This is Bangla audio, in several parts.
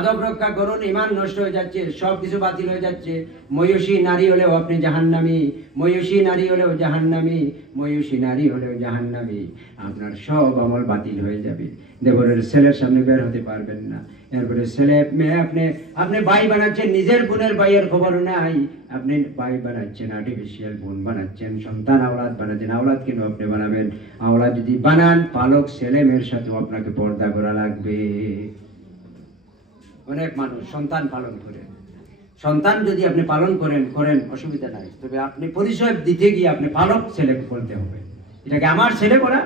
আদব রক্ষা করুন, ইমান নষ্ট হয়ে যাচ্ছে, সবকিছু বাতিল হয়ে যাচ্ছে। ময়ূষী নারী হলেও আপনি জাহান্নামী, ময়ূষী নারী হলেও জাহান্নামী, ময়ূষী নারী হলেও জাহান্নামী। আপনার সব আমল বাতিল হয়ে যাবে। দেবরের ছেলের সামনে বের হতে পারবেন না। এরপরে ছেলে মেয়ে আপনি ভাই বানাচ্ছেন, নিজের বোনের ভাইয়ের খবর নাই, আপনি ভাই বানাচ্ছেন, আর্টিফিশিয়াল বোন বানাচ্ছেন, সন্তান আওলাদ বানাচ্ছেন। আওলাদ কেন আপনি বানাবেন? আওলাদ যদি বানান, পালক ছেলে মেয়ের সাথেও আপনাকে পর্দা করা লাগবে। অনেক মানুষ সন্তান পালন করে, সন্তান যদি আপনি পালন করেন অসুবিধা নাই, তবে আপনি পরিচয় দিতে গিয়ে আপনি পালক ছেলে বলতে হবে। এটাকে আমার ছেলে বলা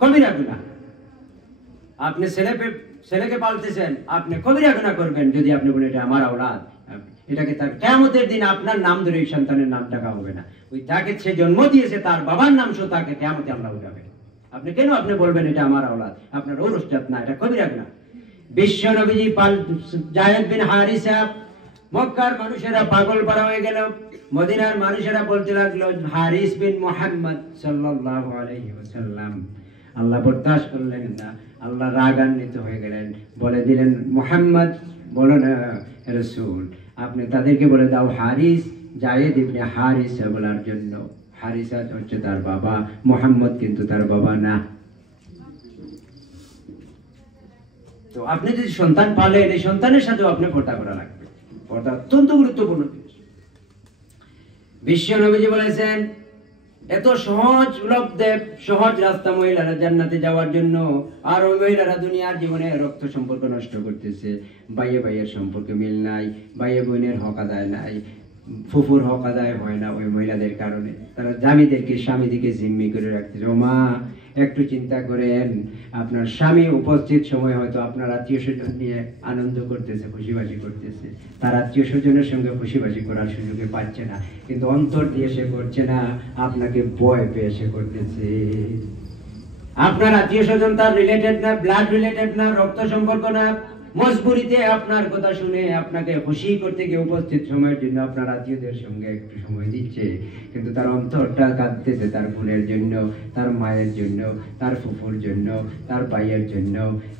কবিরা গুনাহ। আপনি ছেলেকে পালতেছেন, আপনি কবিরা গুনাহ করবেন যদি আপনি বলেন এটা আমার আওলাদ। এটাকে তার কিয়ামতের দিন আপনার নাম ধরে এই সন্তানের নাম ডাকা হবে না। ওই তাকে সে জন্ম দিয়েছে, তার বাবার নাম সহ তাকে কিয়ামতে আল্লাহ উঠাবে। আপনি কেন আপনি বলবেন এটা আমার আওলাদ? আপনার ঔরসজাত না, এটা কবিরা গুনাহ। বিশ্ব নবীজি যায়েদ বিন হারিসা, মক্কার মানুষেরা পাগল পারা হয়ে গেল। মদিনার মানুষেরা বলতে লাগলো হারিস বিন মুহাম্মদ সাল্লাল্লাহু আলাইহি ওয়াসাল্লাম। আল্লাহ বরদাস্ত করলেন না, আল্লাহ রাগান্বিত হয়ে গেলেন, বলে দিলেন মুহাম্মদ বলো না রাসূল, আপনি তাদেরকে বলে দাও হারিস যায়েদ ইবনে হারিসা বলার জন্য। হারিসা হচ্ছে তার বাবা, মুহাম্মদ কিন্তু তার বাবা না। তো আপনি যদি সন্তান পালেন, এই সন্তানের সাথেও আপনি পর্দা করা লাগবে। পর্দা অত্যন্ত গুরুত্বপূর্ণ। বিশ্ব নবীজি বলেছেন এত সহজ সহজ রাস্তা মহিলারা জান্নাতে যাওয়ার জন্য, আর ওই মহিলারা দুনিয়ার জীবনে রক্ত সম্পর্ক নষ্ট করতেছে। ভাইয়ে ভাইয়ের সম্পর্কে মিল নাই, ভাইয়ে বোনের হক আদায় নাই, ফুফুর হক আদায় হয় না ওই মহিলাদের কারণে। তারা স্বামীদিকে জিম্মি করে রাখতেছে। ও মা, একটু চিন্তা করেন, আপনার স্বামী উপস্থিত সময় হয়তো আপনার আত্মীয় স্বজন নিয়ে আনন্দ করতেছে, খুশিবাসি করতেছে, তার আত্মীয় স্বজনের সঙ্গে খুশিবাসি করার সুযোগে পাচ্ছে না, কিন্তু অন্তর দিয়ে সে করছে না, আপনাকে ভয় পেয়ে সে করতেছে। আপনার আত্মীয় স্বজন তার রিলেটেড না, ব্লাড রিলেটেড না, রক্ত সম্পর্ক না, মজবুরিতে আপনার কথা শুনে আপনাকে খুশি করতে গিয়ে উপস্থিত সময়ের জন্য আপনার আত্মীয়দের সঙ্গে একটু সময় দিচ্ছে, কিন্তু তার অন্তরটা কাঁদতেছে তার বোনের জন্য, তার মায়ের জন্য, তার ফুফুর জন্য, তার ভাইয়ের জন্য।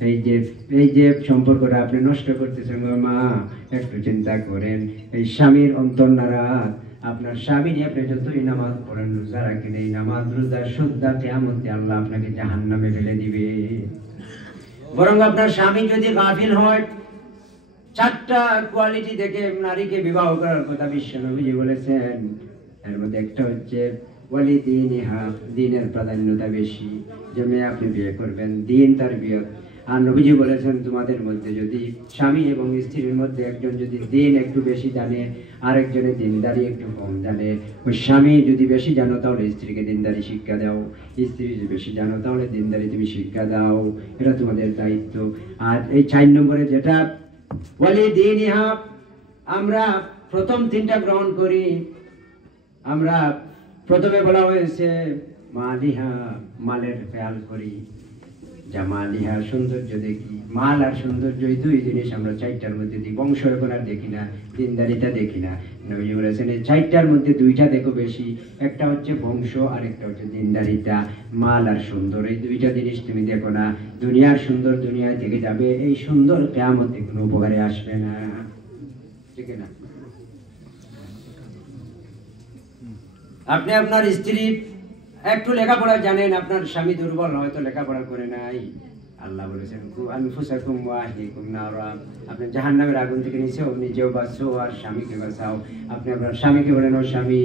এই যে সম্পর্কটা আপনি নষ্ট করতেছেন। মা, একটু চিন্তা করেন, এই স্বামীর অন্তর নাড়া। আপনার স্বামী নিয়ে আপনি যতই নামাজ পড়েন, রোজা রাখেন, এই নামাজ রোজা সুদ্ধা কিয়ামতে আল্লাহ আপনাকে জাহান্নামে ফেলে দিবে। বরং আপনার স্বামী যদি গাফিল হয়, 4টা কোয়ালিটি থেকে নারীকে বিবাহ করার কথা বিশ্ব নবীজি বলেছেন। এর মধ্যে একটা হচ্ছে ওয়ালিদিনিহা, দিনের প্রাধান্যতা বেশি। যে মেয়ে আপনি বিয়ে করবেন, দিন তার বিয়ে। আর নবীজি বলেছেন তোমাদের মধ্যে যদি স্বামী এবং স্ত্রীর মধ্যে একজন যদি দিন একটু বেশি জানে, আরেকজনের দিনদারি একটু কম জানে, ওই স্বামী যদি বেশি জানো তাহলে স্ত্রীকে দিনদারি শিক্ষা দাও, স্ত্রী যদি বেশি জানো তাহলে দিনদারি তুমি শিক্ষা দাও, এটা তোমাদের দায়িত্ব। আর এই 4 নম্বরে যেটা ওয়ালিদিনিহা, আমরা প্রথম 3টা গ্রহণ করি। আমরা প্রথমে বলা হয়েছে মালিহা, মালের খেয়াল করি, জামালিহা, সৌন্দর্য দেখি। মাল আর সৌন্দর্য, এই 2 জিনিস আমরা 4টার মধ্যে দিই। বংশ এখন আর দেখি না, দিনদারিটা দেখি না। নবী বলেছেন এই 4টার মধ্যে 2টা দেখো বেশি, একটা হচ্ছে বংশ আর একটা হচ্ছে দিনদারিটা। মাল আর সুন্দর, এই 2টা জিনিস তুমি দেখো না। দুনিয়ার সুন্দর দুনিয়ায় থেকে যাবে, এই সুন্দর কিয়ামতে কোনো উপকারে আসবে না, ঠিক না? আপনি আপনার স্ত্রী একটু লেখাপড়া জানেন, আপনার স্বামী দুর্বল, হয়তো লেখাপড়া করে নাই। আল্লাহ বলেছেন আনফুসাকুম ওয়া আহলিকুম নারা, আপনি জাহান্নামের আগুন থেকে নিজেও বাঁচো আর স্বামীকে বাঁচাও। আপনি আপনার স্বামীকে বলেন, ও স্বামী,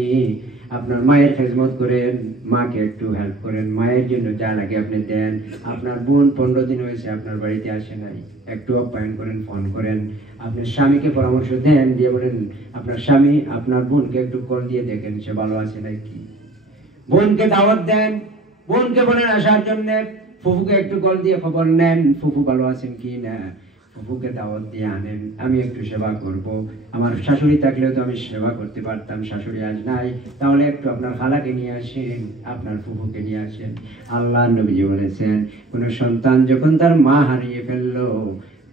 আপনার মায়ের খেদমত করেন, মাকে একটু হেল্প করেন, মায়ের জন্য যা লাগে আপনি দেন। আপনার বোন 15 দিন হয়েছে আপনার বাড়িতে আসে নাই, একটু আপ্যায়ন করেন, ফোন করেন। আপনার স্বামীকে পরামর্শ দেন, দিয়ে বলেন আপনার স্বামী আপনার বোনকে একটু কল দিয়ে দেখেন সে ভালো আছে নাকি। বোনকে দাওয়াত দেন, বোনকে বলেন আসার জন্য। ফুফুকে একটু কল দিয়ে খবর নেন, ফুফু ভালো আছেন কি না, ফুফুকে দাওয়াত দিয়ে আনেন, আমি একটু সেবা করব। আমার শাশুড়ি থাকলেও তো আমি সেবা করতে পারতাম, শাশুড়ি আজ নাই, তাহলে একটু আপনার খালাকে নিয়ে আসেন, আপনার ফুফুকে নিয়ে আসেন। আল্লাহ নবীজি বলেছেন কোন সন্তান যখন তার মা হারিয়ে ফেললো,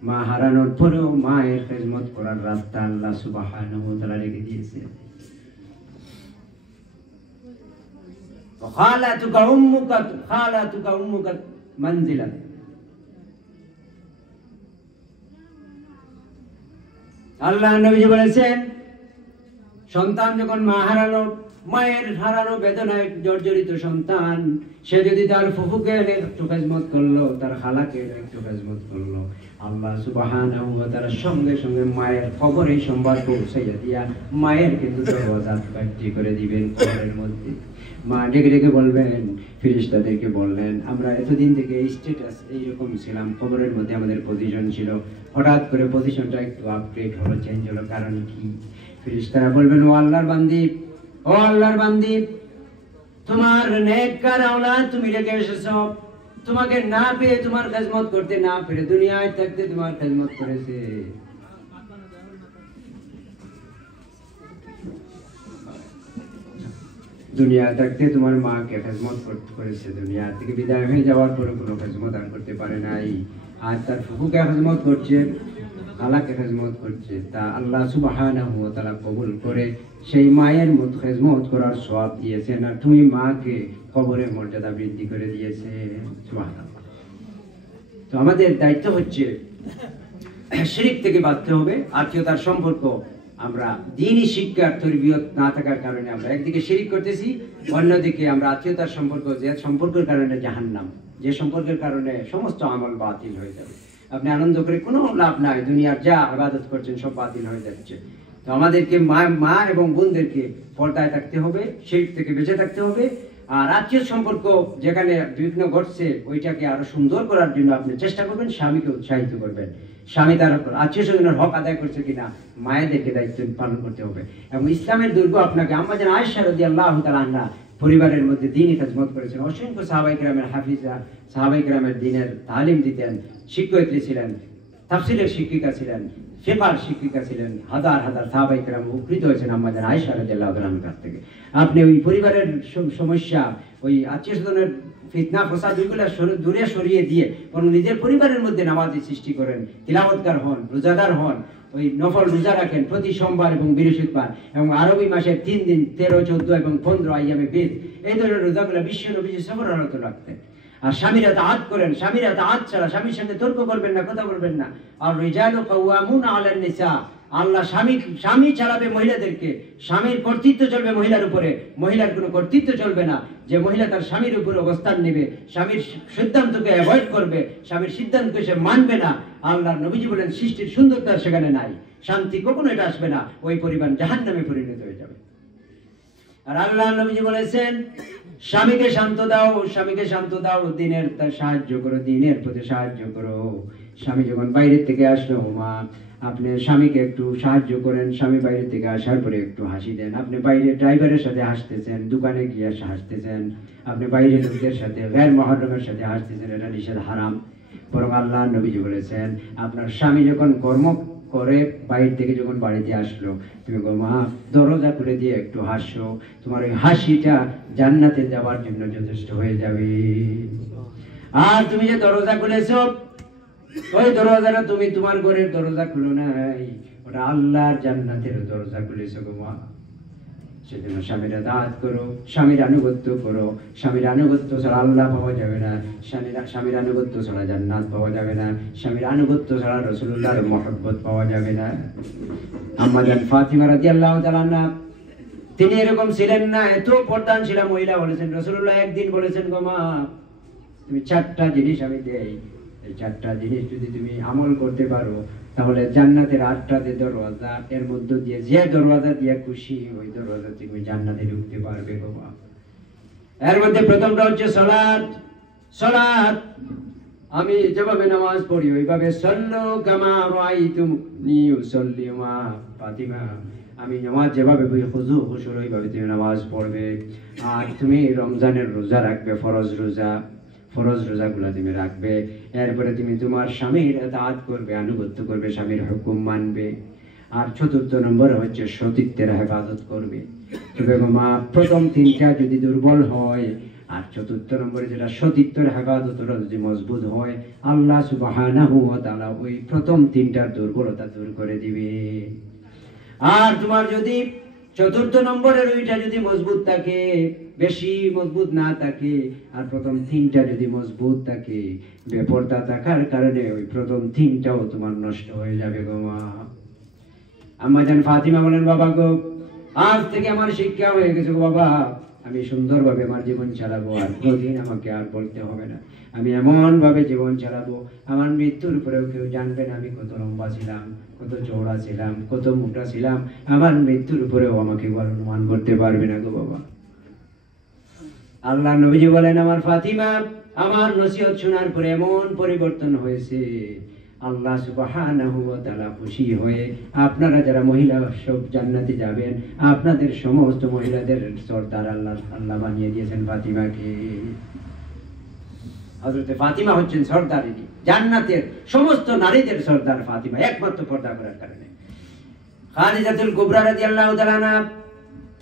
মা হারানোর পরেও মায়ের খেদমত করার রাস্তা আল্লাহ সুবহানাহু ওয়া তাআলা রেখে দিয়েছে। খালাতুকা উম্মুকা মানজিলা, আল্লাহ নবীজি বলেছেন, সন্তান যখন মা হারালো, মায়ের হারানো বেদনায় জর্জরিত সন্তান, সে যদি তার ফুফুকে একটু খেজমত করলো, তার খালাকে একটু খেজমত করলো, আল্লাহ সুবহানাহু ওয়া তাআলা সঙ্গে সঙ্গে মায়ের খবরে সংবাদ পৌঁছাইয়া দিয়া মায়ের কিন্তু দরওয়াজা বন্ধ করে দিবেন কবরের মধ্যে। মা ডেকে ডেকে বলবেন, ফেরেশতাদেরকে বললেন, আমরা এতদিন থেকে এই স্ট্যাটাস এইরকম ছিলাম, কবরের মধ্যে আমাদের পজিশন ছিল, হঠাৎ করে পজিশনটা একটু আপগ্রেড হলো, চেঞ্জ হলো, কারণ কি? ফেরেশতারা বলবেন, ও আল্লাহর বান্দি, ও আল্লাহর বান্দি, তোমার নেককার আওলাদ তুমি রেখে এসেছো, তোমাকে না পেয়ে, তোমার খেদমত করতে না পেরে, দুনিয়ায় থাকতে তোমার খেদমত করেছে। দুনিয়া থাকতে তোমার মাকে খেদমত করেছে, দুনিয়া থেকে বিদায় হয়ে যাওয়ার পরে কোনো খেদমত আর করতে পারে নাই, আর তার ফুফুকে খেদমত করছে, খালাকে খেদমত করছে, তা আল্লাহ সুবহানাহু ওয়া তাআলা কবুল করে সেই মায়ের মত খেদমত করার সওয়াব দিয়েছেন, আর তুমি মাকে কবরের মর্যাদা বৃদ্ধি করে দিয়েছে। সুবহানাল্লাহ। তো আমাদের দায়িত্ব হচ্ছে শিরক থেকে বাঁচতে হবে। আত্মীয়তার সম্পর্ক, আমরা দ্বীনি শিক্ষার তরবিয়ত না থাকার কারণে আমরা একদিকে শিরক করতেছি, অন্যদিকে আমরা আত্মীয়তার সম্পর্ক, যে সম্পর্কের কারণে জাহান্নাম, যে সম্পর্কের কারণে সমস্ত আমল বাতিল হয়ে যাবে। আপনি আনন্দ করে কোনো লাভ নাই, দুনিয়ার যা ইবাদত করছেন সব বাতিল হয়ে যাচ্ছে। তো আমাদেরকে মা এবং বোনদেরকে পর্দায় থাকতে হবে, শিরক থেকে বেঁচে থাকতে হবে। আর আত্মীয় সম্পর্ক যেখানে বিঘ্ন ঘটছে, ওইটাকে আরো সুন্দর করার জন্য আপনি চেষ্টা করবেন, স্বামীকে উৎসাহিত করবেন, স্বামী তার আত্মীয় স্বজনের হক আদায় করছে কিনা, মায়েদেরকে দায়িত্ব পালন করতে হবে। এবং ইসলামের দুর্গ আপনাকে, আম্মা জান আয়েশা রাদিয়াল্লাহু তাআলা আনহা পরিবারের মধ্যে দ্বীনি খেদমত করেছেন, অসংখ্য সাহাবায়ে কেরামের হাফিজা, সাহাবায়ে কেরামের দ্বীনের তালিম দিতেন, শিক্ষয়িত্রী ছিলেন, তাফসীরের শিক্ষিকা ছিলেন, ফিকহের শিক্ষিকা ছিলেন, হাজার হাজার সাহাবায়ে কেরাম উপকৃত হয়েছেন আম্মা জান আয়েশা রাদিয়াল্লাহু তাআলা আনহার কাছ থেকে। আপনি ওই পরিবারের সমস্যা, ওই আত্মীয় স্বজনের ফিতনা ফসাদ, ওইগুলো দূরে সরিয়ে দিয়ে বরং নিজের পরিবারের মধ্যে নামাজি সৃষ্টি করেন, তিলাওয়াতগার হন, রোজাদার হন, ওই নফল রোজা রাখেন প্রতি সোমবার এবং বৃহস্পতিবার, এবং আরবি মাসের 3 দিন 13, 14 এবং 15 আইয়ামে বেদ, এই ধরনের রোজাগুলো বিশ্ব নবীজি সবরত রাখতেন। আর স্বামীরা তাআত করেন, স্বামীরা তাআত ছাড়া স্বামীর সঙ্গে তর্ক করবেন না, কথা বলবেন না। আর রিজালু কাওয়ামুনা আলান নিসা, আল্লাহ স্বামী চালাবে মহিলাদেরকে, স্বামীর কর্তৃত্ব চলবে মহিলার উপরে, মহিলার কোনো কর্তৃত্ব চলবে না। যে মহিলা তার স্বামীর উপরে অবস্থান নেবে, স্বামীর সিদ্ধান্তকে অ্যাভয়েড করবে, স্বামীর সিদ্ধান্তকে সে মানবে না, আল্লাহর নবীজি বলেন সৃষ্টির সুন্দরতা সেখানে নাই, শান্তি কখনো এটা আসবে না, ওই পরিবার জাহান্নামে পরিণত হয়ে যাবে। আর আল্লাহর নবীজি বলেছেন, স্বামীকে শান্ত দাও, স্বামীকে শান্ত দাও, দিনের সাহায্য করো, দিনের প্রতি সাহায্য করো। স্বামী যখন বাইরে থেকে আসলো, মা আপনি স্বামীকে একটু সাহায্য করেন, স্বামী বাইরে থেকে আসার পরে একটু হাসি দেন। আপনি বাইরে ড্রাইভারের সাথে হাসতেছেন, দোকানে গিয়ে হাসতেছেন, আপনি বাইরে লোকদের সাথে গায়ের মুহররমের সাথে হাসতেছেন, এটা নিষেধ, হারাম। বরং আল্লাহ নবীজি বলেছেন, আপনার স্বামী যখন কর্ম করে বাইরে থেকে যখন বাড়িতে আসলো, তুমি গো মা দরজা খুলে দিয়ে একটু হাসো, তোমার ওই হাসিটা জান্নাতে যাওয়ার জন্য যথেষ্ট হয়ে যাবে। আর তুমি যে দরজা খুলেছো, ওই দরজাটা তুমি তোমার ঘরের দরজা খুলো নাই, ওটা আল্লাহর জান্নাতের দরজা খুলেছো গো মা। সেজন্য স্বামীরা দাঁত করো, স্বামীর আনুগত্য করো, স্বামীর আনুগত্য ছাড়া আল্লাহ পাওয়া যাবে না, স্বামীর আনুগত্য ছাড়া জান্নাত পাওয়া যাবে না, স্বামীর আনুগত্য ছাড়া রাসূলুল্লাহর মহব্বত পাওয়া যাবে না। আম্মা জান ফাতিমা রাদিয়াল্লাহু তাআলা আনহা, তিনি এরকম ছিলেন না, এত পর্দানশীলা মহিলা। বলেছেন রাসূলুল্লাহ একদিন বলেছেন, গো মা তুমি 4টা জিনিস আমি দেই, এই 4টা জিনিস যদি তুমি আমল করতে পারো, তাহলে জান্নাতের 8টা দরওয়াজা, এর মধ্য দিয়ে যে দরওয়াজা দিয়ে খুশি ওই দরওয়াজা তুমি জান্নাতে ঢুকতে পারবে গো মা। এর মধ্যে প্রথমটা হচ্ছে সালাত। সালাত, আমি যেভাবে নামাজ পড়ি ওইভাবে সাল্লু কামা রাআইতুমুনি উসাল্লি। মা ফাতিমা, আমি নামাজ যেভাবে পড়ি খুশু খুশুর ওইভাবে তুমি নামাজ পড়বে। আর তুমি রমজানের রোজা রাখবে, ফরজ রোজাগুলো তুমি রাখবে। এরপরে তুমি তোমার স্বামীর ইতাআত করবে, আনুগত্য করবে, স্বামীর হুকুম মানবে। আর 4th নম্বর হচ্ছে সতীত্বের হেফাজত করবে। তবে মা প্রথম 3টা যদি দুর্বল হয়, আর 4th নম্বরে যেটা সতীত্বের হেফাজত যদি মজবুত হয়, আল্লাহ সুবহানাহু ওয়া তাআলা ওই প্রথম 3টার দুর্বলতা দূর করে দিবে। আর তোমার যদি 4th নম্বরের ওইটা যদি মজবুত থাকে, বেশি মজবুত না থাকে, আর প্রথম 3টা যদি মজবুত থাকে, বেপরদা থাকার কারণে ওই প্রথম 3টাও তোমার নষ্ট হয়ে যাবে গো মা। আম্মা জান ফাতিমা বলেন, বাবা গো, আজ থেকে আমার শিক্ষা হয়ে গেছে গো বাবা, আমি সুন্দরভাবে আমার জীবন চালাবো, আর কোনদিন আমাকে আর বলতে হবে না, আমি এমন ভাবে জীবন চালাবো আমার মৃত্যুর পরেও কেউ জানবে না আমি কত লম্বা ছিলাম, কত চওড়া ছিলাম, কত মোটা ছিলাম, আমার মৃত্যুর পরেও আমাকে অনুমান করতে পারবে না গো বাবা। আল্লাহ নবীজি বলেন, আমার ফাতিমা আমার নসিহত শোনার পরে এমন পরিবর্তন হয়েছে, আল্লাহ সুবহানাহু ওয়া তাআলা খুশি হয়ে আপনারা যারা মহিলা সব জান্নাতে যাবেন, আপনাদের সমস্ত মহিলাদের সর্দার আল্লাহ বানিয়ে দিয়েছেন ফাতিমাকে। হযরত ফাতিমা হচ্ছেন সর্দারিনী, জান্নাতের সমস্ত নারীদের সর্দার ফাতিমা, একমাত্র পর্দা করার কারণে। খাদিজাতুল কুবরা রাদিয়াল্লাহু তাআলা আনহা,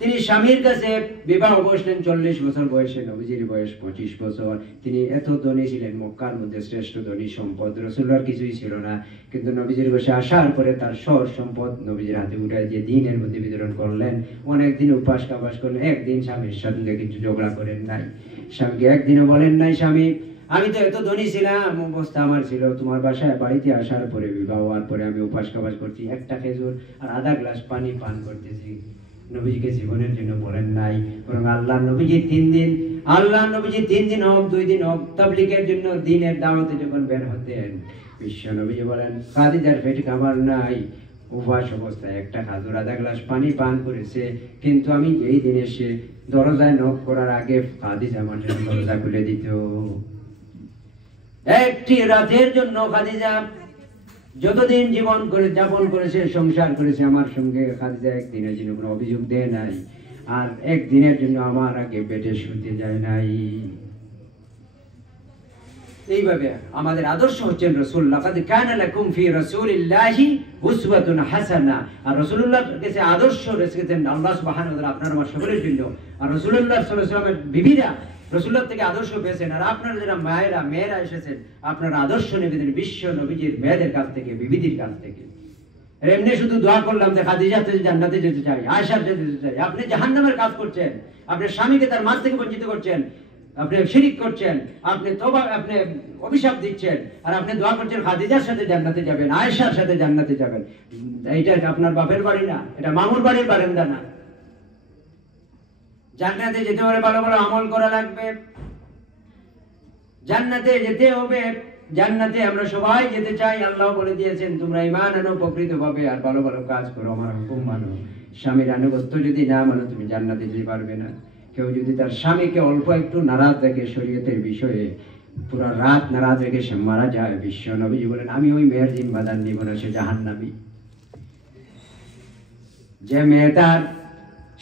তিনি স্বামীর কাছে বিবাহ বসলেন 40 বছর বয়সে, নবীজির বয়স 25 বছর। তিনি এত ধনী ছিলেন, মক্কার মধ্যে শ্রেষ্ঠ ধনী, সম্পদ রাসূলুল্লাহর কিছুই ছিল না, কিন্তু নবীজির বসে আসার পরে তার সব সম্পদ নবীজির হাতে উঠায় দিয়ে দ্বীনের মধ্যে বিতরণ করলেন। অনেকদিন উপাস কাবাস করলেন, একদিন স্বামীর সঙ্গে কিছু ঝগড়া করেন নাই, স্বামীকে একদিনও বলেন নাই, স্বামী আমি তো এত ধনী ছিলাম, অবস্থা আমার ছিল, তোমার বাসায় বাড়িতে আসার পরে বিবাহ হওয়ার পরে আমি উপাস কাবাস করছি, একটা খেজুর আর আধা গ্লাস পানি পান করতেছি, নবীজিকে জীবনের জন্য বলেন নাই। বরং আল্লাহ নবীজি 3 দিন হোক 2 দিন হোক তাবলীগের জন্য দ্বীনের দাওয়াতে যখন বের হতেন, বিশ্ব নবীজি বলেন, খাদিজার পেটে খাবার নাই, উপবাস অবস্থায় একটা খাজুর আধা গ্লাস পানি পান করেছে, কিন্তু আমি যেই দিন এসে দরজায় নক করার আগে খাদিজা আমার জন্য দরজা খুলে দিত। একটি রাতের জন্য খাদিজা যতদিন জীবন করে যাপন করেছে, সংসার করেছে আমার সঙ্গে, খাদিজা একদিনের জন্য কোনো অভিযোগ দেয় নাই, আর একদিনের জন্য আমার আগে বেডে শুতে যায় নাই। এইভাবে আমাদের আদর্শ হচ্ছেন রাসূলুল্লাহ। লাকাদ কানা লাকুম ফি রাসূলিল্লাহি উসওয়াতুন হাসানাহ। আর রাসূলুল্লাহর কাছে আদর্শ রেখেছেন আল্লাহ সুবহানাহু ওয়া তাআলা আপনার আমার সকলের জন্য। আর রাসূলুল্লাহ সাল্লাল্লাহু আলাইহি ওয়াসাল্লামের বিবিরা রাসূলুল্লাহ থেকে আদর্শ পেয়েছেন, আর আপনারা যারা মেয়েরা এসেছেন আপনারা আদর্শ নেবেন বিশ্ব নবীজির মেয়েদের কাছ থেকে, বিবিদের কাছ থেকে। এমনি শুধু দোয়া করলাম যে খাদিজা জান্নাতে যেতে চাই, আয়েশা যেতে চাই, আপনি জাহান্নামের কাজ করছেন, আপনার স্বামীকে তার মাঝ থেকে বঞ্চিত করছেন, আপনি শিরিক করছেন, আপনি অভিশাপ দিচ্ছেন, আর আপনি দোয়া করছেন খাদিজার সাথে জান্নাতে যাবেন, আয়েশার সাথে জান্নাতে যাবেন। এইটা আপনার বাপের বাড়ি না, এটা মামুর বাড়ির বারান্দা না। জান্নাতে যেতে হলে ভালো ভালো আমল করা লাগবে, জান্নাতে যেতে হবে, জান্নাতে আমরা সবাই যেতে চাই। আল্লাহ বলে দিয়েছেন তোমরা ঈমান আনো প্রকৃতভাবে, আর ভালো ভালো কাজ করো, আমার হুকুম মানো। স্বামীর আনুগত্য যদি না মানো তুমি জান্নাতে যেতে পারবে না। কেউ যদি তার স্বামীকে অল্প একটু নারাজ রেখে শরীয়তের বিষয়ে পুরো রাত নারাজ রেখে সে মারা যায়, বিশ্ব নবীজি বলেন আমি ওই মেয়ের জিম্মাদার নিব না, সে জাহান্নামী। যে মেয়ে তার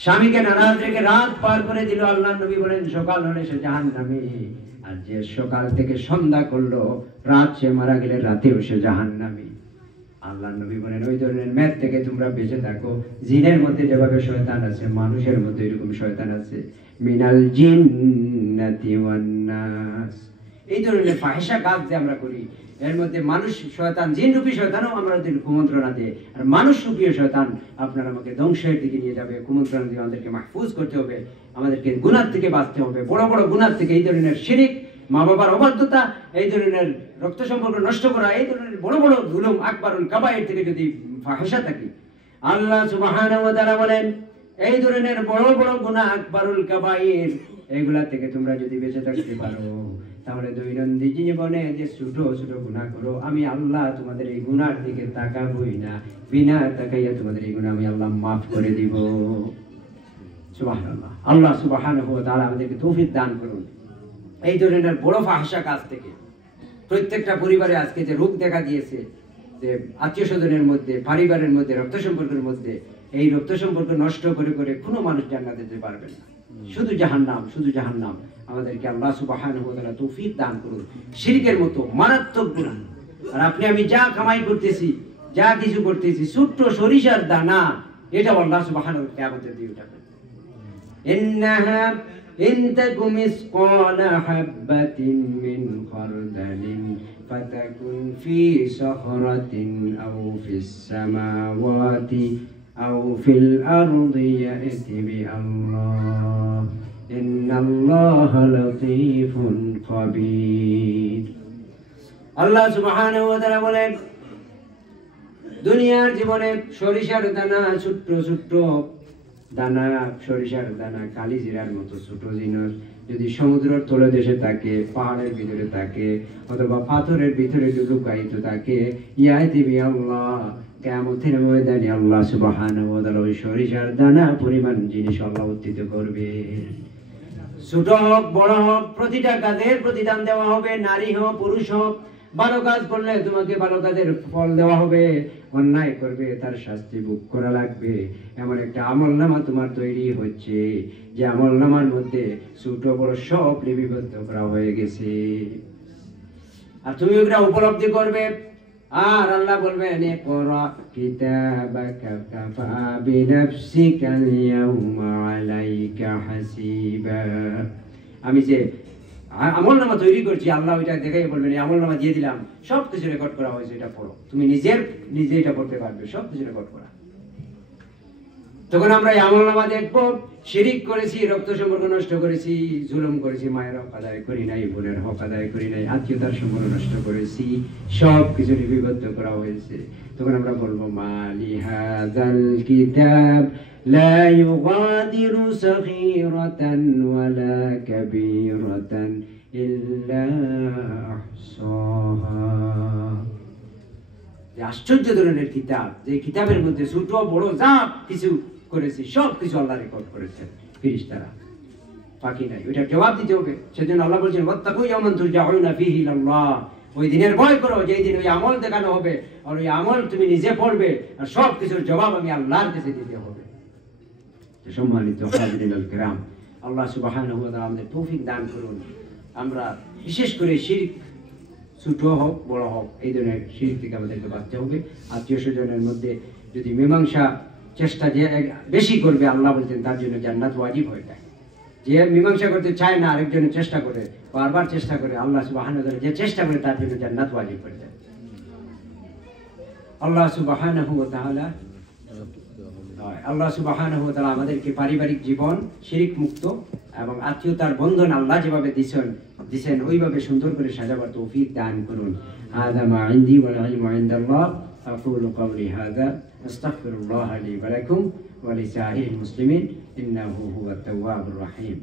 স্বামীকে নারাজ রেখে রাত পার করে দিল, আল্লাহ নবী বলেন সকাল হলে সে জাহান্নামী। আর যে সকাল থেকে সন্ধ্যা করলো, রাত সে মারা গেলে রাতেও সে জাহান্নামী। আল্লাহ নবী বলেন ওই ধরনের মেয়ের থেকে তোমরা বেঁচে থাকো। জিনের মধ্যে যেভাবে শয়তান আছে, মানুষের মধ্যে এরকম শয়তান আছে, মিনাল জিন্নাতি ওয়ান নাস। এই ধরনের ফাহিশা কাজ যে আমরা করি, এর মধ্যে মানুষ শয়তান, জিনরূপী শয়তানও আমাদের কুমন্ত্রণা দেয়, আর মানুষরূপী শয়তান আপনার আমাকে ধ্বংসের দিকে নিয়ে যাবে। কুমন্ত্রণা দিয়ে আমাদেরকে মাহফুজ করতে হবে, আমাদেরকে গুনাহ থেকে বাঁচতে হবে, বড় বড় গুনাহ থেকে, এই ধরনের শিরিক, মা বাবার অবাধ্যতা, এই ধরনের রক্ত সম্পর্ক নষ্ট করা, এই ধরনের বড় বড় জুলুম আকবারুল কাবায়ের থেকে যদি ফাহিশা থাকে, আল্লাহ সুবহানাহু ওয়া তাআলা বলেন এই ধরনের বড় বড় গুনাহ আকবারুল কাবায়ের, এইগুলা থেকে তোমরা যদি বেঁচে থাকতে পারো, তাহলে দৈনন্দিন জীবনে যে ছোট ছোট গুনাহ করো, আমি আল্লাহ তোমাদের এই গুনার দিকে তাকাবই না, বিনা তাকাইয়া তোমাদের এই গুনাহ আমি আল্লাহ মাফ করে দিব। সুবহানাল্লাহ। আল্লাহ সুবহানাহু ওয়া তাআলা আমাদেরকে তৌফিক দান করুন এই ধরনের বড় ফাহিশা কাজ থেকে। প্রত্যেকটা পরিবারে আজকে যে রোগ দেখা দিয়েছে, যে আত্মীয় স্বজনের মধ্যে, পরিবারের মধ্যে, রক্ত সম্পর্কের মধ্যে, এই রক্ত সম্পর্ক নষ্ট করে করে কোনো মানুষ জান্নাতে যেতে পারবে না, শুধু জাহান্নাম, শুধু জাহান্নাম। আমাদেরকে আল্লাহ সুবহানাহু ওয়া তাআলা তৌফিক দান করুন। শিরকের মতো মারাত্মক গুনাহ, আর আপনি আমি যা কামাই করতেছি, যা কিছু করতেছি, ছোট্ট সরিষার দানা, এটা আল্লাহ সুবহানাহু ওয়া তাআলা কিয়ামতের দিন উঠাবেন। ইন্নাহা ইন তাকু মিসকালা হাববাতিন মিন খারদালিন ফাতাকুন ফি সাখরাতিন আও ফিস সামাওয়াতি আও ফিল আরদি ইয়াতি বিআল্লাহ ইন্নাল্লাহা লাতীফুন খাবীর। আল্লাহ সুবহানাহু ওয়া তাআলা বলেন দুনিয়ার জীবনে সরিষার দানা, ছোট্ট ছোট্ট দানা, সরিষার দানা কালি জিরার মতো ছোট জিনিস যদি সমুদ্রের তলদেশে থাকে, পাহাড়ের ভিতরে থাকে, অথবা পাথরের ভিতরে লুকায়িত থাকে, ইয়াতি বি আল্লাহ, কিয়ামতের ময়দানে আল্লাহ সুবহানাহু ওয়া তাআলা ওই সরিষার দানা পরিমাণ জিনিস আল্লাহ উত্থিত করবে। ছোট হোক বড় হোক, প্রতিটা কাজের প্রতিদান দেওয়া হবে। নারী হোক পুরুষ হোক, ভালো কাজ করলে তোমাকে ভালো কাজের ফল দেওয়া হবে, অন্যায় করবে তার শাস্তি ভোগ করা লাগবে। এমন একটা আমলনামা তোমার তৈরি হচ্ছে যে আমলনামার মধ্যে ছোট বড় সব লিপিবদ্ধ করা হয়ে গেছে, আর তুমি ওটা উপলব্ধি করবে। আর আল্লাহ বলবেন, ইকরা কিতাবাকা কাফা বিনাফসিকাল ইয়াউমা আলাইকা হাসিবা। আমি যে আমলনামা তৈরি করছি, আল্লাহ ওইটা দেখাই বলবেন, এই আমলনামা দিয়ে দিলাম, সব কিছু রেকর্ড করা হয়েছে, এটা পড়ো। তুমি নিজে এটা পড়তে পারবে, সব কিছু রেকর্ড করা। তখন আমরা এই আমলনামা দেখবো, শিরিক করেছি, রক্ত সম্পর্ক নষ্ট করেছি, জুলুম করেছি, মায়ের হক আদায় করি নাই, বোনের হক আদায় করি নাই, আত্মীয়তার সম্পর্ক নষ্ট করেছি, সব কিছু লিপিবদ্ধ করা হয়েছে। তখন আমরা বলবো, মালি হাযাল কিতাব লা ইউগাদিরু সগীরাতান ওয়ালা কাবীরাতান ইল্লা আহসাহা। আশ্চর্য ধরনের কিতাব, যে কিতাবের মধ্যে ছোট বড় যা কিছু করেছে সব কিছু আল্লাহ রেকর্ড করেছেন ফেরেশতারা, বাকি নাই। ওইটা জবাব দিতে হবে। সেজন্য আল্লাহ বলছেন, ওয়াত্তাকু ইয়াওমান তুরজাউনা ফীহি ইলাল্লাহ। ওই দিনের ভয় করো, যেই দিন ওই আমল দেখানো হবে, আর ওই আমল তুমি নিজে পড়বে, আর সব কিছুর জবাব আমি আল্লাহর কাছে দিতে হবে। সম্মানিত হাজিরিনুল কিরাম, আল্লাহ সুবহানাহু ওয়া তাআলা আমাদের তৌফিক দান করুন। আমরা বিশেষ করে শিরক, ছোট হোক বড় হোক, এই ধরনের শিরক থেকে আমাদেরকে বাঁচতে হবে। আত্মীয় স্বজনের মধ্যে যদি মীমাংসা চেষ্টা যে বেশি করবে, আল্লাহ বলছেন তার জন্য জান্নাত ওয়াজিব হয়ে যায়। যে মীমাংসা করতে চায় না, আরেকজনের চেষ্টা করে, বারবার চেষ্টা করে, আল্লাহ সুবহানাহু ওয়া তাআলা যে চেষ্টা করে তার জন্য জান্নাত ওয়াজিব হয়ে যায়। আল্লাহ সুবহানাহু ওয়া তাআলা আমাদেরকে পারিবারিক জীবন শিরক মুক্ত এবং আত্মীয়তার বন্ধন আল্লাহ যেভাবে দিছেন ওইভাবে সুন্দর করে সাজাবার তৌফিক দান করুন। হাযা মা ইনদি ওয়াল ইলমু ইনদাল্লাহ। আকুলু কওলি হাযা আস্তাগফিরুল্লাহ লি ওয়া লাকুম ওয়া লিসাইরিল মুসলিমিন ইন্নাহু হুয়াত তাওয়াবুর রহিম।